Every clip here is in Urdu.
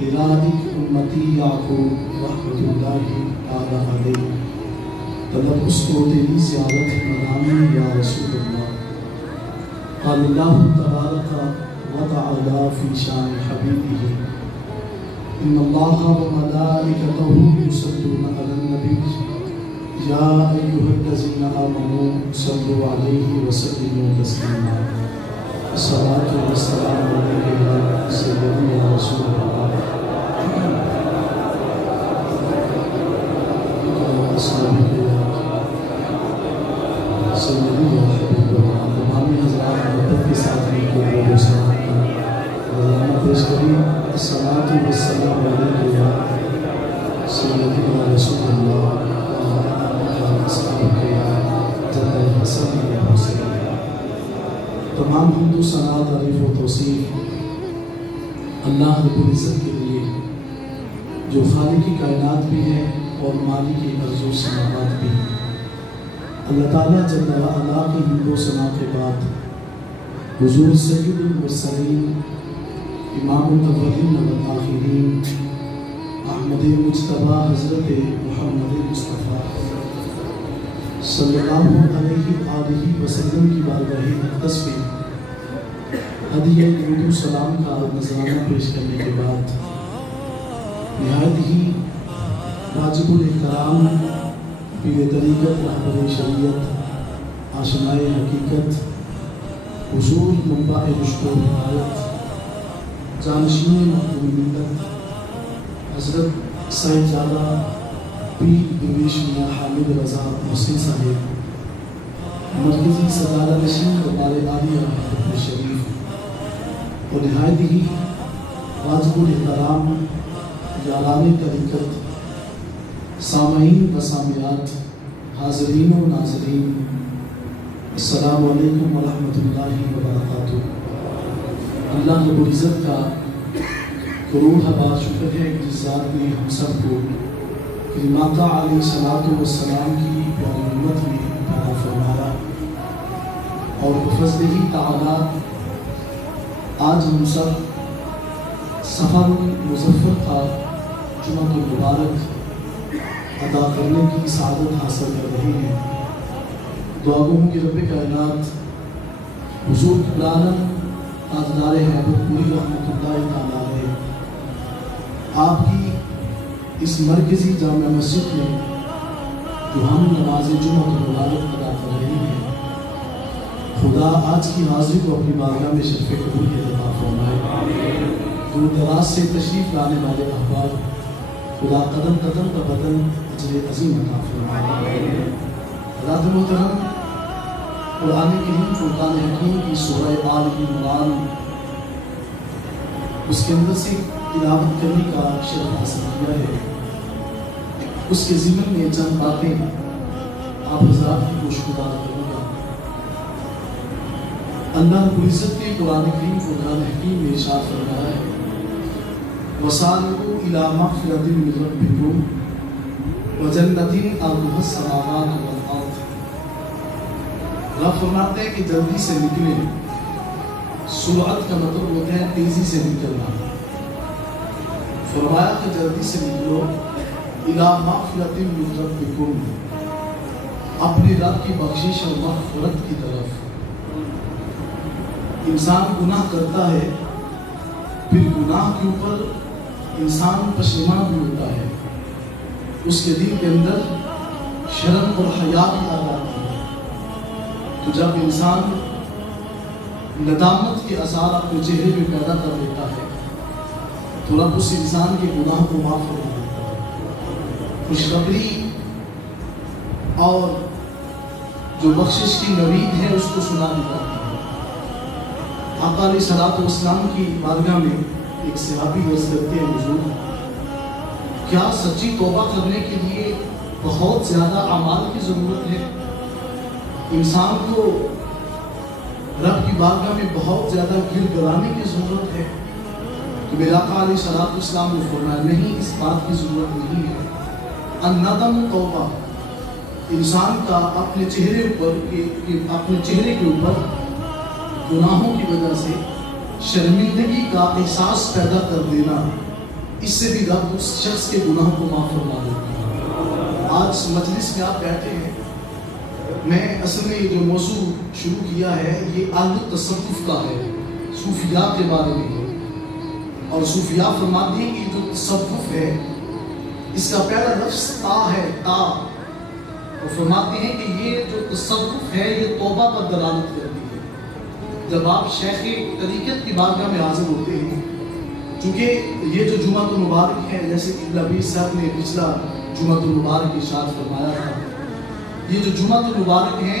لذلك امتی یعقوب رحمۃ اللہ تعالی علیہ تلبس کو تیری زیارت مدامی یا رسول اللہ. قال اللہ تبارک و تعالی فی شان حبیبہ ان اللہ وملائکتہ یصلون علی النبی یا ایھا الذین آمنوا صلوا علیہ وسلموا تسلیما. الصلاۃ والسلام علیک یا سیدی یا رسول اللہ. سیدی یا حبیب اللہ. تمام حضرات محبت کے ساتھ میں کو سلام پیش کری. الصلاۃ والسلام علیک یا سیدی یا رسول اللہ. تمام حمد و ثنا تعریف و توصیف اللہ رب العزت کے لیے جو خالق کی کائنات بھی ہے اور مالک کی ارض و سماوات بھی. اللہ تعالیٰ جل وعلا کی حمد و ثنا کے بعد حضور سید المرسلین امام الاولین والآخرین احمد مجتبیٰ حضرت محمد مصطفیٰ صلی اللہ علیہ وآلہ وسلم کی بارگاہ اقدس میں ہدیہ درود و سلام کا نذرانہ پیش کرنے کے بعد نہایت ہی واجب الاحترام پیر طریقت رہبر شریعت آشنائے حقیقت حضور منبع رشد و ہدایت جانشین مخدوم ملت حضرت صاحبزادہ پیر درویش میاں حامد رضا محسن صاحب مرکزی صدارہ نشین دربار عالیہ رحمۃ شریف اور نہایت ہی واجب الاحترام یاران طریقت سامعین و سامعات حاضرین و ناظرین السلام علیکم ورحمۃ اللہ وبرکاتہ. اللہ رب العزت کا کروڑ بار شکر ہے جس ذات نے ہم سب کو آقا علیہ الصلوۃ والسلام کی پیاری امت میں پیدا فرمایا اور بفضلہ ہی تعالی آج ہم سب سفر مظفر کا جمعہ المبارک ادا کرنے کی سعادت حاصل کر رہے ہیں. دعا گو ہوں کہ رب کائنات حضور قبلانہ تاجدار حیبت پوری رحمۃ اللہ تعالی علیہ آپ کی اس مرکزی جامع مسجد میں جو ہم نماز جمعہ المبارک ادا کر رہے ہیں خدا آج کی حاضری کو اپنی بارگاہ میں شرف قبولیت عطا فرمائے. دور دراز سے تشریف لانے والے احباب خدا قدم قدم کا بدن اجر عظیم عطا فرمائے. حضرات محترم قرآن کریم فرقان حکیم کی سورہ آل عمران اس کے اندر سے تلاوت کرنے کا شرف حاصل کیا ہے. اس کے ضمن میں چند باتیں آپ حضرات کی گوشگزار کروں گا. اللہ رب العزت نے قرآن کریم فرقان حکیم میں ارشاد فرمایا ہے وَسَارِعُوا إِلَىٰ مَغْفِرَةٍ مِّن رَّبِّكُمْ وَجَنَّةٍ عَرْضُهَا السَّمَاوَاتُ وَالْأَرْضُ. رب فرماتے ہیں کہ جلدی سے نکلیں. سرعت کا مطلب ہوتا ہے تیزی سے نکلنا. فرمایا کہ جلدی سے نکلو اِلَىٰ مَغْفِرَةٍ مِّن رَّبِّكُمْ اپنے رب کی بخشش اور مغفرت کی طرف. انسان گناہ کرتا ہے پھر گناہ کے اوپر انسان پشیمان بھی ہوتا ہے. اس کے دل کے اندر شرم اور حیا بھی آ جاتی ہے. تو جب انسان ندامت کے آثار اپنے چہرے میں پیدا کر لیتا ہے تو رب اس انسان کے گناہ کو معاف کر دیتا ہے. خوشخبری اور جو بخشش کی نوید ہے اس کو سنا دیتا ہے. آقا علیہ الصلوۃ والسلام کی بارگاہ میں ایک صحابی عرض کرتے ہیں حضور کیا سچی توبہ کرنے کے لیے بہت زیادہ اعمال کی ضرورت ہے؟ انسان کو رب کی بارگاہ میں بہت زیادہ گر گرانے کی ضرورت ہے؟ تو میرے آقا علیہ الصلوۃ والسلام نے فرمایا نہیں، اس بات کی ضرورت نہیں ہے. الندم توبہ انسان کا اپنے چہرے کے اوپر گناہوں کی وجہ سے شرمندگی کا احساس پیدا کر دینا اس سے بھی رب اس شخص کے گناہوں کو معاف فرما دیتا ہے۔ آج مجلس میں آپ بیٹھے ہیں، میں اصل میں یہ جو موضوع شروع کیا ہے یہ اہل التصوف کا ہے، صوفیاء کے بارے میں ہے۔ اور صوفیاء فرماتے ہیں کہ یہ جو تصوف ہے اس کا پہلا لفظ تا ہے، تا۔ وہ فرماتے ہیں کہ یہ جو تصوف ہے یہ توبہ پر دلالت کرتی ہے۔ جب آپ شیخ طریقت کی بارگاہ میں حاضر ہوتے ہیں، چونکہ یہ جو جمعہ المبارک ہے، جیسے کہ نبی صاحب نے پچھلا جمعہ المبارک ارشاد فرمایا تھا، یہ جو جمعہ المبارک ہے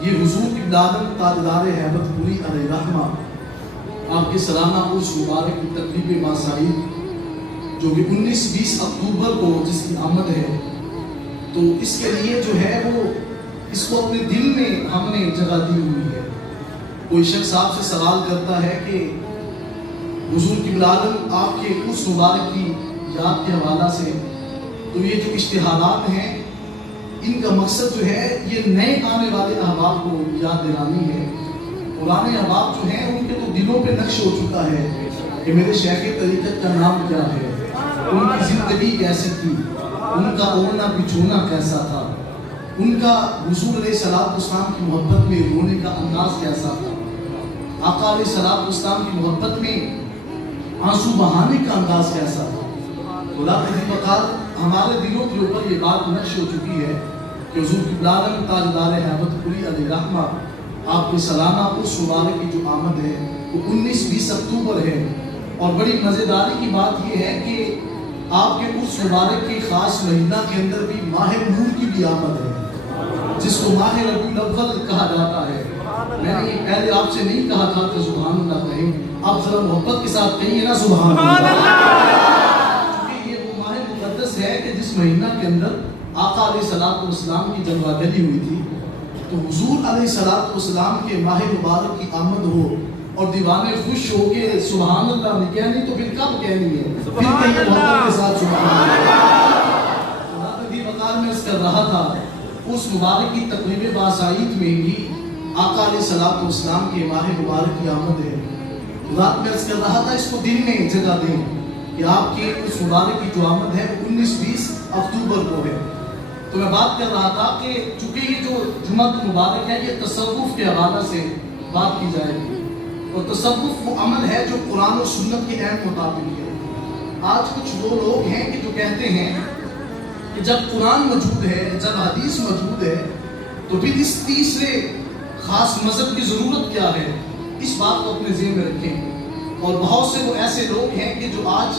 یہ حضور ابن عالم تاجدار ہیبت پوری علیہ رحمہ آپ کے سالانہ عرس مبارک کی تقریب ماسعید جو کہ 19-20 اکتوبر کو جس کی آمد ہے، تو اس کے لیے جو ہے وہ اس کو اپنے دل میں ہم نے جگہ دی ہوئی ہے۔ کوئی شخص آپ سے سوال کرتا ہے کہ حضور ابن عالم آپ کے عرس مبارک کی یاد کے حوالہ سے، تو یہ جو اشتہارات ہیں ان کا مقصد جو ہے یہ نئے آنے والے احباب کو یاد دلانی ہے۔ پرانے احباب جو ہیں ان کے تو دلوں پہ نقش ہو چکا ہے کہ میرے شیخ طریقت کا نام کیا ہے، ان کی زندگی کیسی تھی، ان کا اوڑھنا بچھونا کیسا تھا، ان کا حضور علیہ السلام کی محبت میں رونے کا انداز کیسا تھا، آقا علیہ السلام کی محبت میں آنسو بہانے کا انداز کیسا تھا۔ خدا کی بقال ہمارے دلوں کے اوپر یہ بات نقش ہو چکی ہے کہ حضور ابن عالم تاجدار ہیبت پوری علیہ رحمہ آپ کے سالانہ عرس مبارک کی جو آمد ہے وہ 19-20 اکتوبر ہے۔ اور بڑی مزیداری کی بات یہ ہے کہ آپ کے عرس مبارک کے خاص مہینہ کے اندر بھی ماہ نور کی بھی آمد ہے، جس کو ماہ ربیع الاول کہا جاتا ہے۔ میں نے یہ پہلے آپ سے نہیں کہا تھا کہ سبحان اللہ کہیں، آپ ذرا محبت کے ساتھ کہیے نا سبحان اللہ، کیونکہ یہ وہ ماہ مقدس ہے کہ جس مہینہ کے اندر آقا علیہ السلام کی جلوہ گری ہوئی تھی۔ تو حضور علیہ السلام کے ماہ مبارک کی آمد ہو اور دیوانے خوش ہو کے سبحان اللہ نے کہنی، تو پھر کب کہنی ہے؟ پھر کہیں محبت کے ساتھ سبحان اللہ۔ خدا وقار میں اس کر رہا تھا اس مبارک کی تقریب ماسعید میں ہی آقا علیہ السلام کے ماہ مبارک کی آمد ہے۔ رات میں عرض کر رہا تھا اس کو دن میں جگہ دیں کہ آپ کے اس مبارک کی جو آمد ہے 19-20 اکتوبر کو ہے۔ تو میں بات کر رہا تھا کہ چونکہ یہ جو جمعہ مبارک ہے یہ تصوف کے حوالہ سے بات کی جائے گی، اور تصوف وہ عمل ہے جو قرآن و سنت کے عین مطابق ہے۔ آج کچھ وہ لوگ ہیں کہ جو کہتے ہیں کہ جب قرآن موجود ہے، جب حدیث موجود ہے، تو پھر اس تیسرے خاص مذہب کی ضرورت کیا ہے؟ اس بات کو اپنے ذہن میں رکھیں۔ اور بہت سے وہ ایسے لوگ ہیں کہ جو آج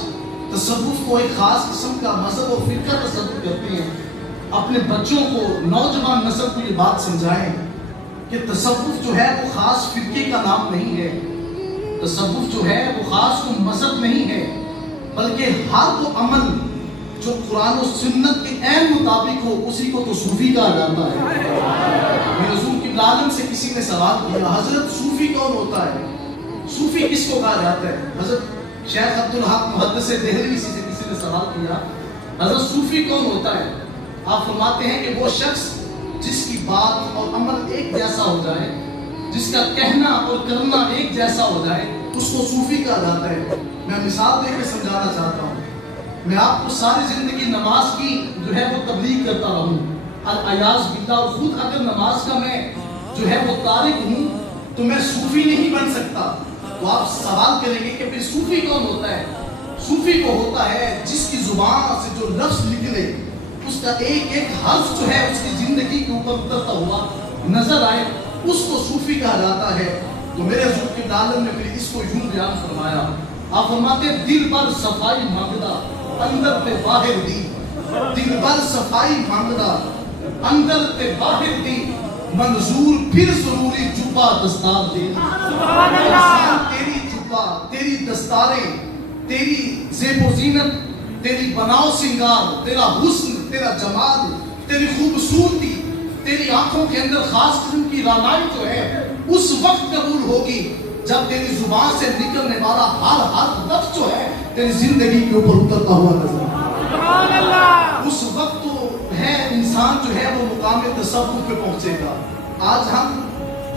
تصوف کو ایک خاص قسم کا مذہب اور فرقہ تصور کرتے ہیں۔ اپنے بچوں کو، نوجوان نسل کو یہ بات سمجھائیں کہ تصوف جو ہے وہ خاص فرقے کا نام نہیں ہے، تصوف جو ہے وہ خاص کو مذہب نہیں ہے، بلکہ ہر وہ عمل جو قرآن و سنت کے عین مطابق ہو اسی کو تو صوفی کہا جاتا ہے۔ میں حضور ابن عالم سے کسی نے سوال کیا، حضرت صوفی کون ہوتا ہے؟ صوفی کس کو کہا جاتا ہے؟ حضرت شیخ عبدالحق محدث دہلوی سے کسی نے سوال کیا، حضرت صوفی کون ہوتا ہے؟ آپ فرماتے ہیں کہ وہ شخص جس کی بات اور عمل ایک جیسا ہو جائے، جس کا کہنا اور کرنا ایک جیسا ہو جائے، اس کو صوفی کہا جاتا ہے۔ میں مثال دے کے سمجھانا چاہتا ہوں۔ میں آپ کو ساری زندگی نماز کی جو ہے وہ تبلیغ کرتا رہوں، الیاذ باللہ، اور خود اگر نماز کا میں جو ہے وہ تارک ہوں تو میں صوفی نہیں بن سکتا۔ تو آپ سوال کریں گے کہ پھر صوفی کون ہوتا ہے؟ صوفی کو ہوتا ہے جس کی زبان سے جو لفظ نکلے اس کا ایک ایک حرف جو ہے اس کی زندگی کے اوپر اترتا ہوا نظر آئے، اس کو صوفی کہا جاتا ہے۔ تو میرے حضور ابن عالم نے پھر اس کو یوں بیان فرمایا، آپ فرماتے ہیں دل پر صفائی مانگدا اندر تے باہر دی، دل پر صفائی مانگدا اندر تے باہر دی، منظور پھر ضروری جبہ دستار دے۔ سبحان اللہ۔ تیری جبہ، تیری دستاریں، تیری زیب و زینت، تیری بناؤ سنگار، تیرا حسن، تیرا جمال، تیری خوبصورتی، تیری آنکھوں کے اندر خاص قسم کی رانائی جو ہے اس وقت قبول ہوگی جب تیری زبان سے نکلنے والا ہر لفظ جو ہے تیری زندگی کے اوپر اترتا ہوا نظر آئے۔ اس وقت تو ہے انسان جو ہے وہ مقام تصوف پہ پہنچے گا۔ آج ہم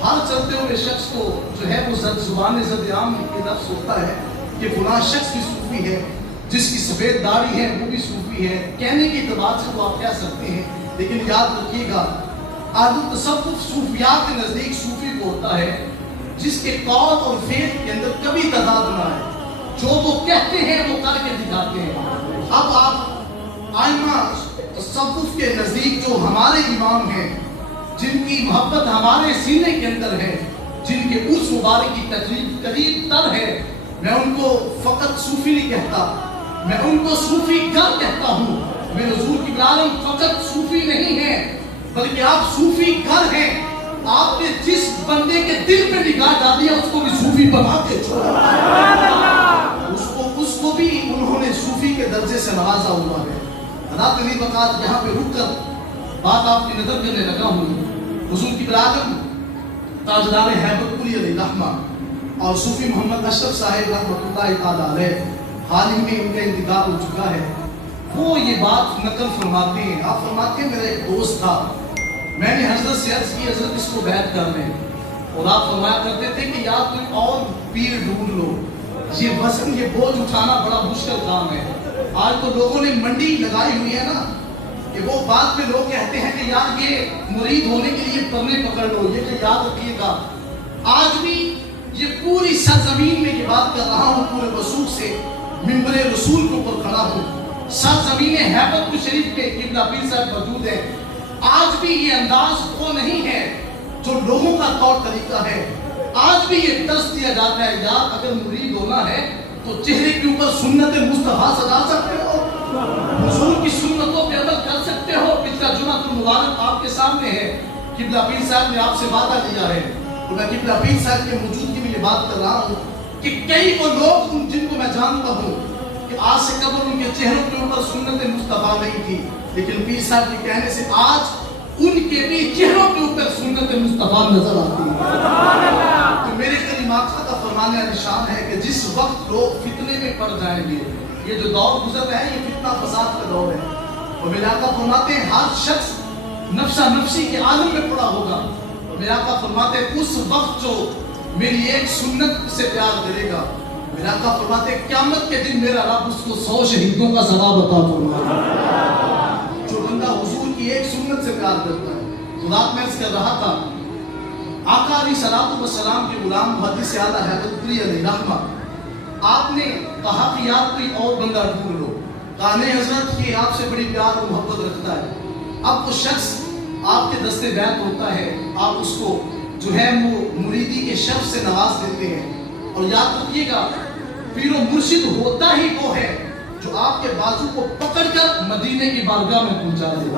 ہر چلتے ہوئے شخص کو جو ہے وہ زبان زد عام کے لفظ ہوتا ہے کہ فلاں شخص بھی صوفی ہے، جس کی سفید داڑھی ہے وہ بھی صوفی ہے. کہنے کے اعتبار سے تو آپ کہہ سکتے ہیں، لیکن یاد رکھیے گا عادت تصوف صوفیات کے نزدیک صوفی کو ہوتا ہے جس کے قول اور فعل کے اندر کبھی تضاد نہ ہے. جو وہ کہتے ہیں وہ کر کے دکھاتے ہیں. اب آپ آئمہ تصوف کے نزدیک جو ہمارے امام ہیں، جن کی محبت ہمارے سینے کے اندر ہے، جن کے اس مبارک کی تقریب قریب تر ہے، میں ان کو فقط صوفی نہیں کہتا، میں ان کو صوفی گر کہتا ہوں. میرے حضور کی عالم فقط صوفی نہیں ہے بلکہ آپ صوفی گر ہیں. آپ نے جس بندے کے دل پہ نگاہ ڈالی ہے اس کو بھی صوفی بنا کے چھوڑا، اس کو بھی انہوں نے صوفی کے درجے سے نوازا ہوا ہے. حضرات علی وقات یہاں پہ رک کر بات آپ کی نظر کرنے لگا ہوں. حضور کی عالم تاجدار ہیبت پوری علیہ رحمہ اور صوفی محمد اشرف صاحب رحمۃ اللہ تعالی علیہ حال ہی میں ان کا انتقال ہو چکا ہے. وہ یہ بات نقل فرماتے ہیں. آپ فرماتے ہیں میرا ایک دوست تھا، میں نے حضرت سے عرض کی حضرت اس کو بیعت کر لیں، اور آپ فرمایا کرتے تھے کہ یا کوئی اور پیر ڈھونڈ لو، یہ وزن یہ بوجھ اٹھانا بڑا مشکل کام ہے. آج تو لوگوں نے منڈی لگائی ہوئی ہے نا کہ وہ بات میں لوگ کہتے ہیں کہ یار یہ مرید ہونے کے لیے پرنے پکڑ لو. یہ کہ یاد رکھیے گا آج بھی یہ پوری سرزمین میں یہ بات کر رہا ہوں، پورے وثوق سے منبر رسول کے اوپر کھڑا ہوں. سرزمین ہیبت شریف کے قبلہ پیر صاحب موجود ہے. آج بھی یہ انداز وہ نہیں ہے جو لوگوں کا طور طریقہ ہے. آج بھی یہ درس دیا جاتا ہے یار اگر مرید ہونا ہے تو چہرے کے اوپر سنت مصطفیٰ سجا سکتے ہو، حضور کی سنتوں پہ عمل کر سکتے ہو. پچھلا جمعہ المبارک آپ کے سامنے ہے، قبلہ پیر صاحب نے آپ سے وعدہ لیا ہے، تو میں قبلہ پیر صاحب کے موجودگی میں یہ بات کر رہا ہوں کہ کئی وہ لوگ جن کو میں جانتا ہوں کہ آج سے قبل ان کے چہروں کے اوپر سنت مصطفیٰ نہیں تھی، لیکن پیر صاحب کے کہنے سے آج ان کے بھی چہروں کے اوپر سنت مصطفیٰ نظر آتی ہے. تو میرے کریم آقا کا فرمانے نشان ہے کہ جس وقت لوگ فتنے میں پڑ جائیں گے، یہ جو دور گزر رہا ہے یہ فتنہ فساد کا دور ہے، اور میرے آقا فرماتے ہیں ہر شخص نفسا نفسی کے عالم میں پڑا ہوگا. اور میرے آقا فرماتے ہیں اس وقت جو میری ایک سنت سے پیار کرے گا، میرے آقا فرماتے ہیں قیامت کے دن میرا رب اس کو 100 شہیدوں کا ثواب عطا فرمائے گا. جو بندہ حضور کی ایک سنت سے پیار کرتا ہے. خدا میں اس کر رہا تھا آقا علیہ الصلوۃ والسلام کے غلام محدث اعلیٰ حیدر پوری علیہ رحمہ، آپ نے کہا کہ یار کوئی اور بندہ ڈھونڈ لو. کہا نہیں حضرت یہ آپ سے بڑی پیار اور محبت رکھتا ہے. اب وہ شخص آپ کے دستے بیعت ہوتا ہے، آپ اس کو جو ہے وہ مریدی کے شرف سے نواز دیتے ہیں. اور یاد رکھیے گا پیر و مرشد ہوتا ہی وہ ہے جو آپ کے بازو کو پکڑ کر مدینے کی بارگاہ میں پہنچا دے.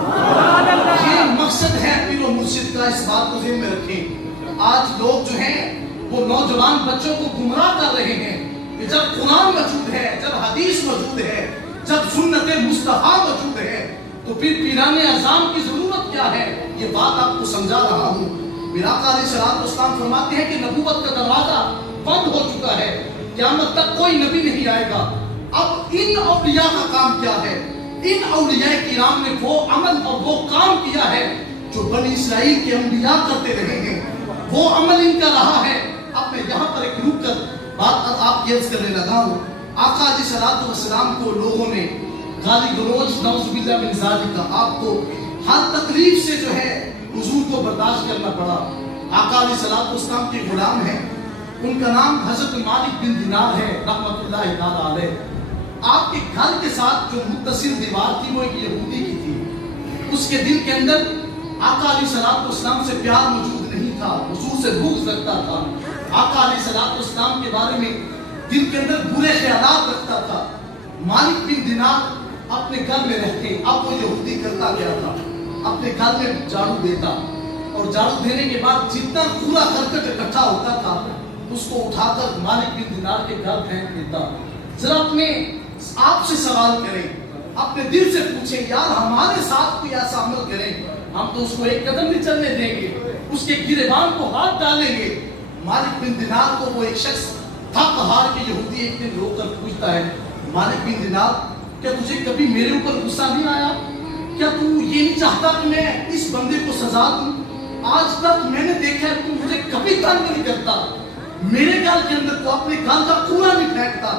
یہ مقصد ہے پیر و مرشد کا، اس بات کو ذہن میں رکھیں. آج لوگ جو ہیں وہ نوجوان بچوں کو گمراہ کر رہے ہیں کہ جب قرآن موجود ہے، جب حدیث موجود ہے، جب سنت مصطفیٰ موجود ہے تو پھر پیران اعظام کی ضرورت کیا ہے. یہ بات آپ کو سمجھا رہا ہوں. میرا آقا علیہ الصلوۃ والسلام فرماتے ہیں کہ نبوت کا دروازہ بند ہو چکا ہے، قیامت تک کوئی نبی نہیں آئے گا. اب ان اولیاء کا کام کیا ہے؟ ان اولیاء کرام نے وہ عمل اور وہ کام کیا ہے جو بنی اسرائیل کے انبیاء کرتے رہے ہیں، وہ عمل ان کا رہا ہے. اب میں یہاں پر ایک رک کر بات آپ کی عرض کرنے لگا ہوں. آقا علیہ الصلوۃ والسلام کو لوگوں نے گالی گلوچ نعوذ باللہ من ذالک، آپ کو ہر تکلیف سے جو ہے حضور کو برداشت کرنا پڑا. آقا علیہ الصلوۃ والسلام کے غلام ہیں، ان کا نام حضرت مالک بن دینار ہے رحمۃ اللہ تعالی علیہ. آپ کے گھر کے ساتھ جو متصل دیوار تھی وہ ایک یہودی کی تھی. اس کے دل کے اندر آقا علیہ الصلوۃ والسلام سے پیار موجود نہیں تھا، حضور سے بغض رکھتا تھا. آقا علیہ الصلوۃ والسلام کے بارے میں دل کے اندر برے خیالات رکھتا تھا. مالک بن دینار اپنے گھر میں رہتے. اب وہ یہودی کرتا کیا تھا؟ اپنے گھر میں جھاڑو دیتا اور جھاڑو دینے کے بعد جتنا پورا کرکٹ اکٹھا ہوتا تھا اس کو اٹھا کر مالک بن دینار کے گھر پھینک دیتا. ذرا اپنے آپ سے سوال کریں، اپنے دل سے پوچھیں یار ہمارے ساتھ کوئی ایسا عمل کریں ہم تو اس کو ایک قدم نہیں چلنے دیں گے، اس کے گریبان کو ہاتھ ڈالیں گے. مالک بن دینار کو وہ ایک شخص تھک ہار کے یہودی ایک دن رو کر پوچھتا ہے مالک بن دینار کیا تجھے کبھی میرے اوپر غصہ نہیں آیا؟ کیا تو یہ نہیں چاہتا کہ میں اس بندے کو سزا دوں؟ آج تک میں نے دیکھا ہے تو مجھے کبھی تنگ نہیں کرتا، میرے گال کے اندر تو اپنے گال کا کوڑا نہیں پھینکتا،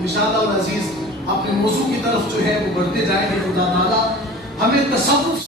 انشاءاللہ العزیز اپنے موضوع کی طرف جو ہے وہ بڑھتے جائیں گے. خدا تعالیٰ ہمیں تصوف